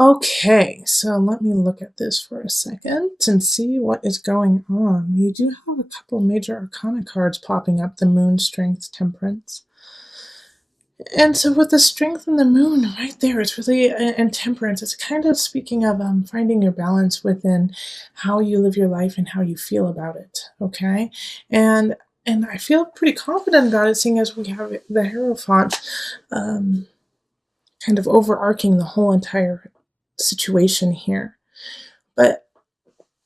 Okay, so let me look at this for a second and see what is going on. You do have a couple major arcana cards popping up, the moon, strength, temperance. And so with the strength and the moon right there, it's really, and temperance, it's kind of speaking of finding your balance within how you live your life and how you feel about it, okay? And and I feel pretty confident about it, seeing as we have the Hierophant um, kind of overarching the whole entire situation here. But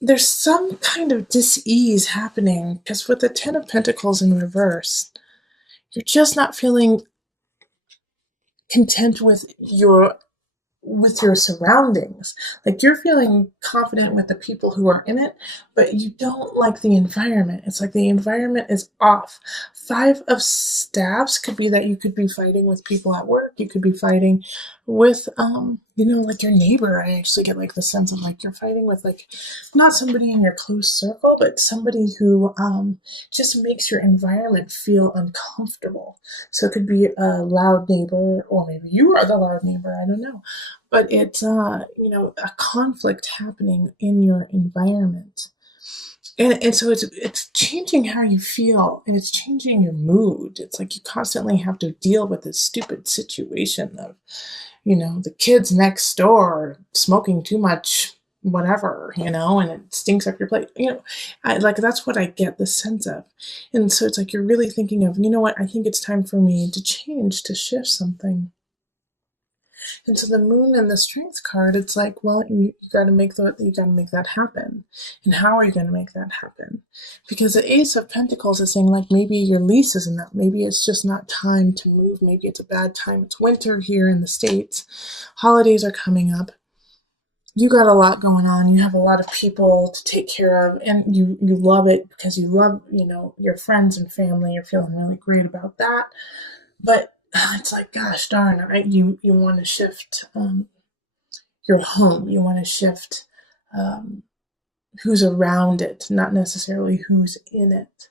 there's some kind of dis-ease happening because with the Ten of Pentacles in reverse, you're just not feeling content with your surroundings. Like you're feeling confident with the people who are in it, but you don't like the environment. It's like the environment is off. Five of Staves could be that you could be fighting with people at work. You could be fighting with, like your neighbor. I actually get like the sense of like you're fighting with like not somebody in your close circle, but somebody who just makes your environment feel uncomfortable. So it could be a loud neighbor, or maybe you are the loud neighbor. I don't know, but it's a conflict happening in your environment, and so it's changing how you feel, and it's changing your mood. It's like you constantly have to deal with this stupid situation of the kids next door smoking too much whatever, and it stinks up your plate. That's what I get the sense of. And so it's like you're really thinking of, what, I think it's time for me to change, to shift something. And so the moon and the strength card, it's like, well, you got to make that happen. And how are you going to make that happen? Because the Ace of Pentacles is saying like maybe your lease isn't up. Maybe it's just not time to move. Maybe it's a bad time. It's winter here in the States. Holidays are coming up. You got a lot going on. You have a lot of people to take care of, and you love it because you love, your friends and family. You're feeling really great about that. But it's like, gosh darn, you want to shift your home. You want to shift who's around it, not necessarily who's in it.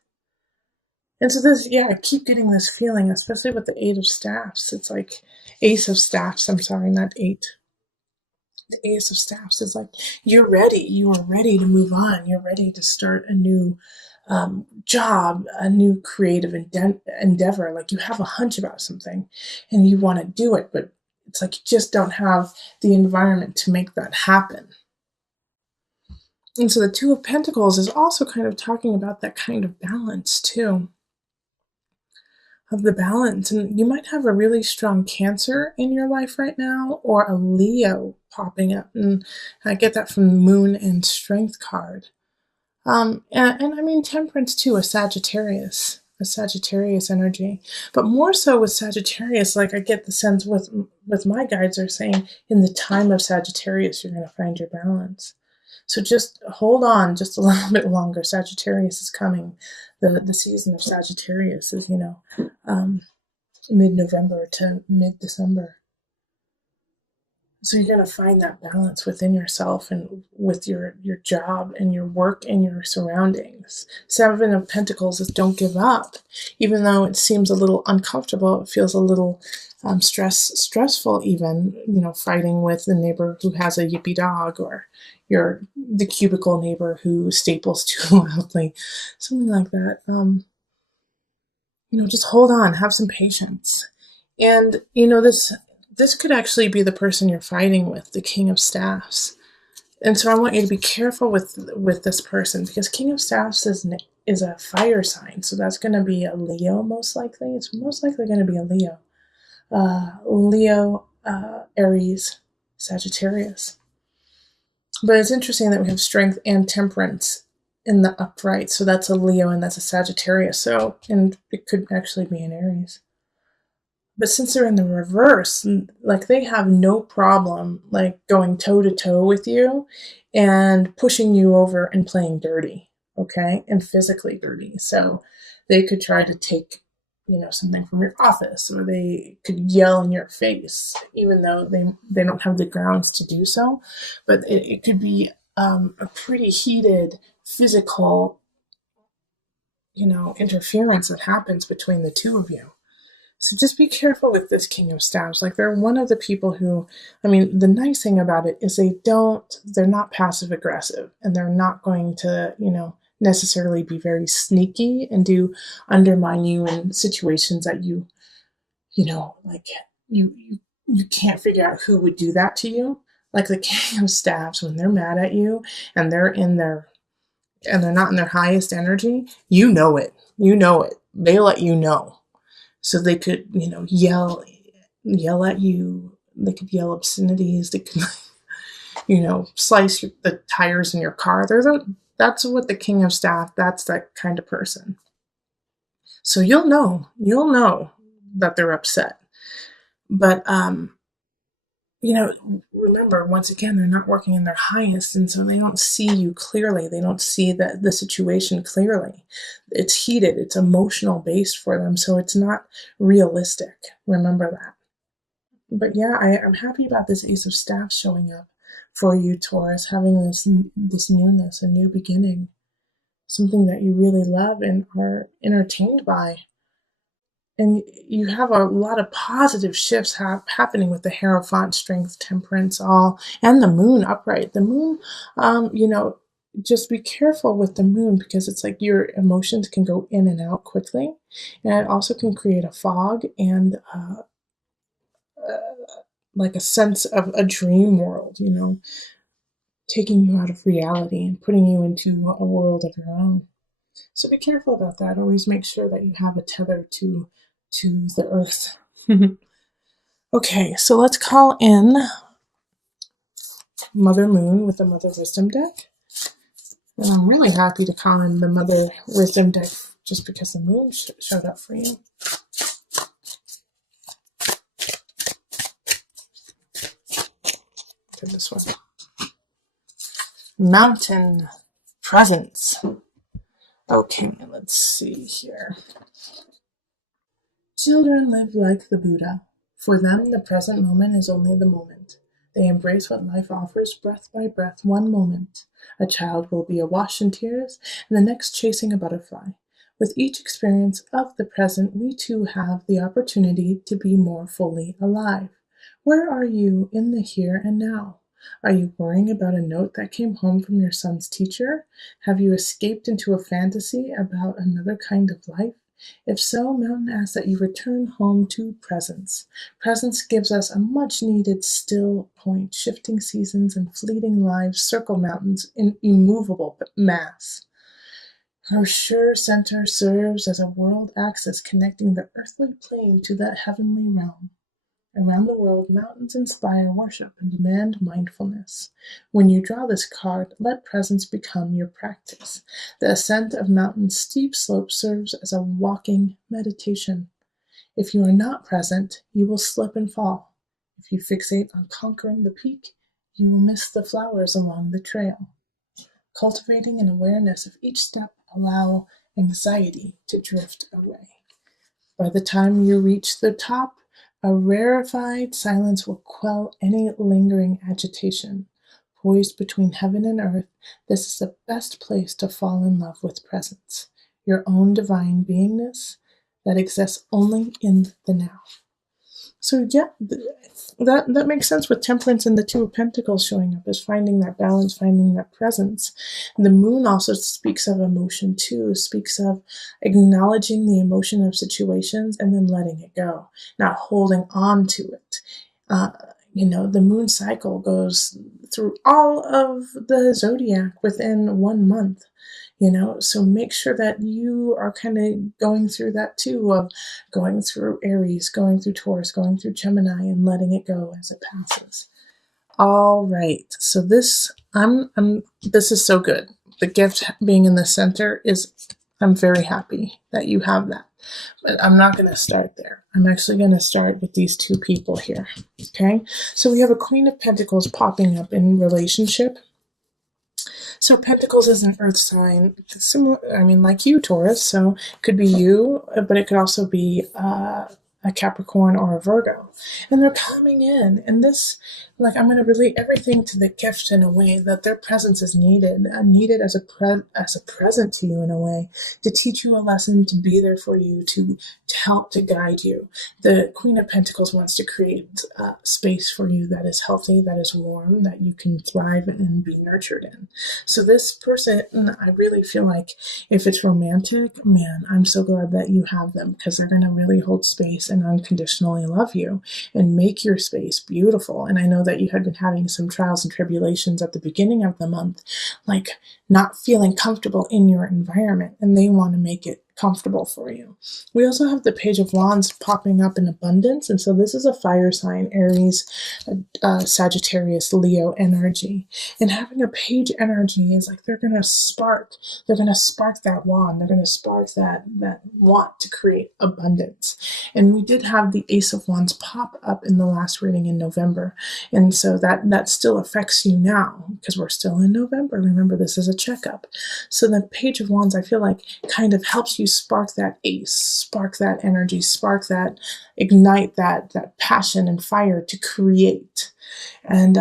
And so I keep getting this feeling, especially with the Eight of Staffs. It's like Ace of Staffs. I'm sorry, not eight. The Ace of Staffs is like you're ready. You are ready to move on. You're ready to start a new job, a new creative endeavor. Like you have a hunch about something and you want to do it, but it's like you just don't have the environment to make that happen. And so the Two of Pentacles is also kind of talking about that kind of balance too. Of the balance. And you might have a really strong Cancer in your life right now, or a Leo popping up. And I get that from the Moon and Strength card. And I mean Temperance too, a Sagittarius energy. But more so with Sagittarius, like I get the sense with my guides are saying in the time of Sagittarius, you're going to find your balance. So just hold on just a little bit longer. Sagittarius is coming. The season of Sagittarius is, mid-November to mid-December. So you're going to find that balance within yourself and with your job and your work and your surroundings. Seven of Pentacles is don't give up. Even though it seems a little uncomfortable, it feels a little stressful even, fighting with the neighbor who has a yippy dog, or the cubicle neighbor who staples too loudly, something like that. Just hold on, have some patience. And, this could actually be the person you're fighting with, the King of Staffs. And so I want you to be careful with this person, because King of Staffs is a fire sign. So that's going to be a Leo, most likely. It's most likely going to be a Leo. Aries, Sagittarius. But it's interesting that we have Strength and Temperance in the upright. So that's a Leo and that's a Sagittarius. So, and it could actually be an Aries. But since they're in the reverse, like they have no problem like going toe to toe with you and pushing you over and playing dirty, okay? And physically dirty. So they could try to take, something from your office, or they could yell in your face, even though they don't have the grounds to do so. But it could be a pretty heated physical, interference that happens between the two of you. So just be careful with this King of Staves. Like, they're one of the people who, I mean, the nice thing about it is they're not passive aggressive, and they're not going to, necessarily be very sneaky and undermine you in situations that like you can't figure out who would do that to you. Like the King of Staves, when they're mad at you and they're not in their highest energy, you know it. You know it. They let you know. So they could, yell at you. They could yell obscenities. They could, slice the tires in your car. That's what the King of Staff, that's that kind of person. So you'll know that they're upset. But, remember, once again, they're not working in their highest, and so they don't see you clearly. They don't see the situation clearly. It's heated. It's emotional based for them, so it's not realistic. Remember that. But yeah, I'm happy about this Ace of Staffs showing up for you, Taurus, having this newness, a new beginning, something that you really love and are entertained by. And you have a lot of positive shifts happening with the Hierophant, Strength, Temperance, all, and the Moon upright. The Moon, just be careful with the Moon, because it's like your emotions can go in and out quickly, and it also can create a fog and like a sense of a dream world, taking you out of reality and putting you into a world of your own. So be careful about that. Always make sure that you have a tether to the earth. Okay, so let's call in Mother Moon with the Mother Wisdom deck. And I'm really happy to call in the Mother Wisdom deck just because the Moon showed up for you. To this one. Mountain Presence. Okay, let's see here. Children live like the Buddha. For them, the present moment is only the moment. They embrace what life offers breath by breath, one moment. A child will be awash in tears, and the next chasing a butterfly. With each experience of the present, we too have the opportunity to be more fully alive. Where are you in the here and now? Are you worrying about a note that came home from your son's teacher? Have you escaped into a fantasy about another kind of life? If so, Mountain asks that you return home to presence. Presence gives us a much-needed still point. Shifting seasons and fleeting lives circle mountains in immovable mass. Her sure center serves as a world axis connecting the earthly plane to the heavenly realm. Around the world, mountains inspire worship and demand mindfulness. When you draw this card, let presence become your practice. The ascent of mountain's steep slope serves as a walking meditation. If you are not present, you will slip and fall. If you fixate on conquering the peak, you will miss the flowers along the trail. Cultivating an awareness of each step allow anxiety to drift away. By the time you reach the top, a rarefied silence will quell any lingering agitation. Poised between heaven and earth, this is the best place to fall in love with presence, your own divine beingness that exists only in the now. So yeah, that makes sense with Temperance and the Two of Pentacles showing up, is finding that balance, finding that presence. And the Moon also speaks of emotion too, speaks of acknowledging the emotion of situations and then letting it go, not holding on to it. The Moon cycle goes through all of the zodiac within 1 month. So make sure that you are kind of going through that too, of going through Aries, going through Taurus, going through Gemini, and letting it go as it passes. All right, so this is so good. The gift being in the center I'm very happy that you have that. But I'm not going to start there. I'm actually going to start with these two people here. Okay, so we have a Queen of Pentacles popping up in relationship. So Pentacles is an earth sign, similar, like you, Taurus. So it could be you, but it could also be a Capricorn or a Virgo. And they're coming in, and this, I'm going to relate everything to the gift in a way that their presence is needed as a present to you in a way, to teach you a lesson, to be there for you, to to help to guide you. The Queen of Pentacles wants to create space for you that is healthy, that is warm, that you can thrive and be nurtured in. So this person, I really feel like if it's romantic, man, I'm so glad that you have them, because they're going to really hold space and unconditionally love you and make your space beautiful. And I know that you had been having some trials and tribulations at the beginning of the month, like not feeling comfortable in your environment, and they want to make it comfortable for you. We also have the Page of Wands popping up in abundance, and so this is a fire sign, Aries, Sagittarius, Leo energy. And having a page energy is like they're going to spark that wand, they're going to spark that want to create abundance. And we did have the Ace of Wands pop up in the last reading in November, and so that still affects you now because we're still in November. Remember, this is a checkup. So the Page of Wands, I feel like, kind of helps you spark that ace, spark that energy, spark that, ignite that passion and fire to create. And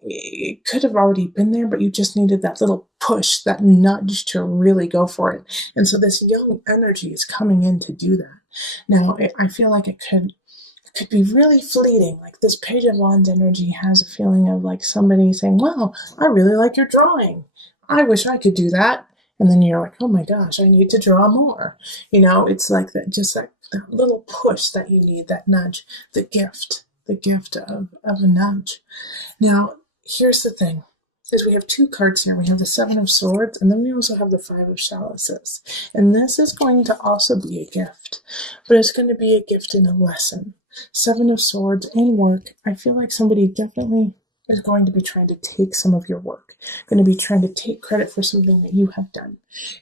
it could have already been there, but you just needed that little push, that nudge to really go for it. And so this young energy is coming in to do that. Now, I feel like it could be really fleeting. Like this Page of Wands energy has a feeling of like somebody saying, wow, I really like your drawing. I wish I could do that. And then you're like, oh my gosh, I need to draw more. You know, it's like that, just that little push that you need, that nudge, the gift of a nudge. Now, here's the thing, is we have two cards here. We have the Seven of Swords, and then we also have the Five of Chalices. And this is going to also be a gift, but it's going to be a gift in a lesson. Seven of Swords in work. I feel like somebody definitely is going to be trying to take some of your work, going to be trying to take credit for something that you have done.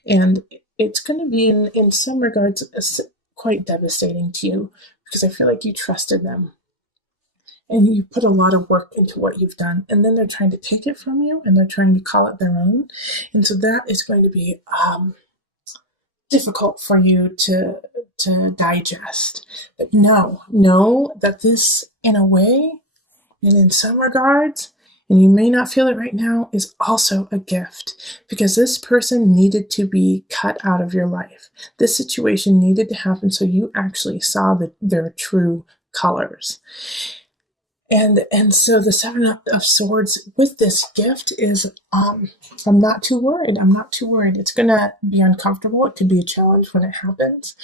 And it's going to be, in some regards, quite devastating to you, because I feel like you trusted them and you put a lot of work into what you've done, and then they're trying to take it from you and they're trying to call it their own. And so that is going to be difficult for you to digest. But know that this, in a way, and in some regards, and you may not feel it right now, is also a gift, because this person needed to be cut out of your life. This situation needed to happen so you actually saw their true colors. And so the Seven of Swords with this gift is, I'm not too worried. I'm not too worried. It's going to be uncomfortable. It could be a challenge when it happens.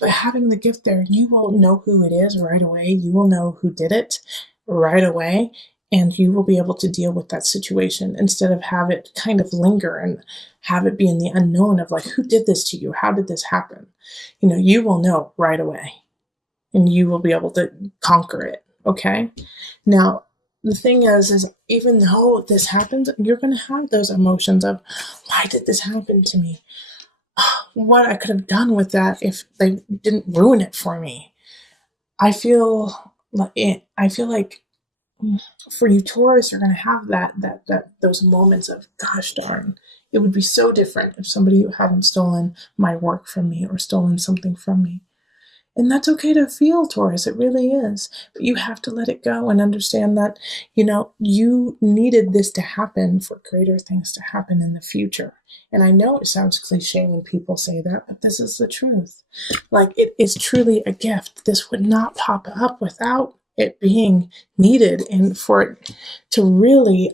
But having the gift there, you will know who it is right away. You will know who did it right away. And you will be able to deal with that situation instead of have it kind of linger and have it be in the unknown of like, who did this to you? How did this happen? You know, you will know right away. And you will be able to conquer it. Okay? Now, the thing is even though this happens, you're going to have those emotions of, why did this happen to me? What I could have done with that if they didn't ruin it for me. I feel like for you, Taurus, you're going to have those moments of, gosh darn, it would be so different if somebody hadn't stolen my work from me or stolen something from me. And that's okay to feel, Taurus. It really is. But you have to let it go and understand that, you needed this to happen for greater things to happen in the future. And I know it sounds cliche when people say that, but this is the truth. Like, it is truly a gift. This would not pop up without it being needed and for it to really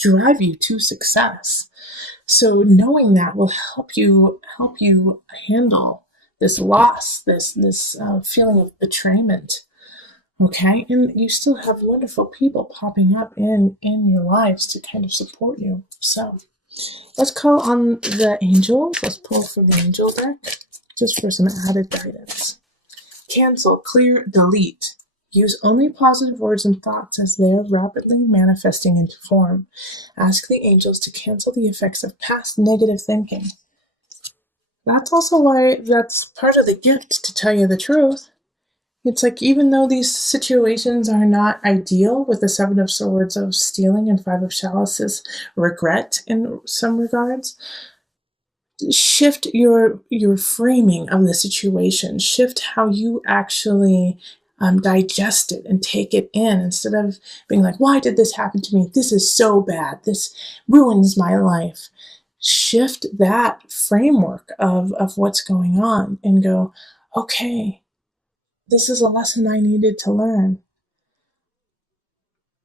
drive you to success. So knowing that will help you handle this loss, this feeling of betrayment, okay? And you still have wonderful people popping up in your lives to kind of support you. So let's call on the angels. Let's pull from the angel deck just for some added guidance. Cancel, clear, delete. Use only positive words and thoughts as they are rapidly manifesting into form. Ask the angels to cancel the effects of past negative thinking. That's also why that's part of the gift, to tell you the truth. It's like, even though these situations are not ideal, with the Seven of Swords of stealing and Five of Chalices, regret in some regards, shift your framing of the situation. Shift how you actually digest it and take it in, instead of being like, why did this happen to me? This is so bad. This ruins my life. Shift that framework of what's going on and go, Okay, this is a lesson I needed to learn.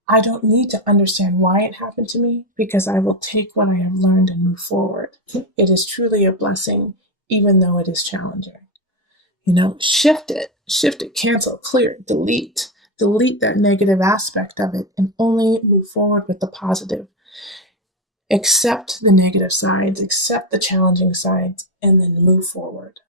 I don't need to understand why it happened to me because I will take what I have learned and move forward. It is truly a blessing, even though it is challenging. Shift it, cancel, clear, delete that negative aspect of it and only move forward with the positive. Accept the negative sides, accept the challenging sides, and then move forward.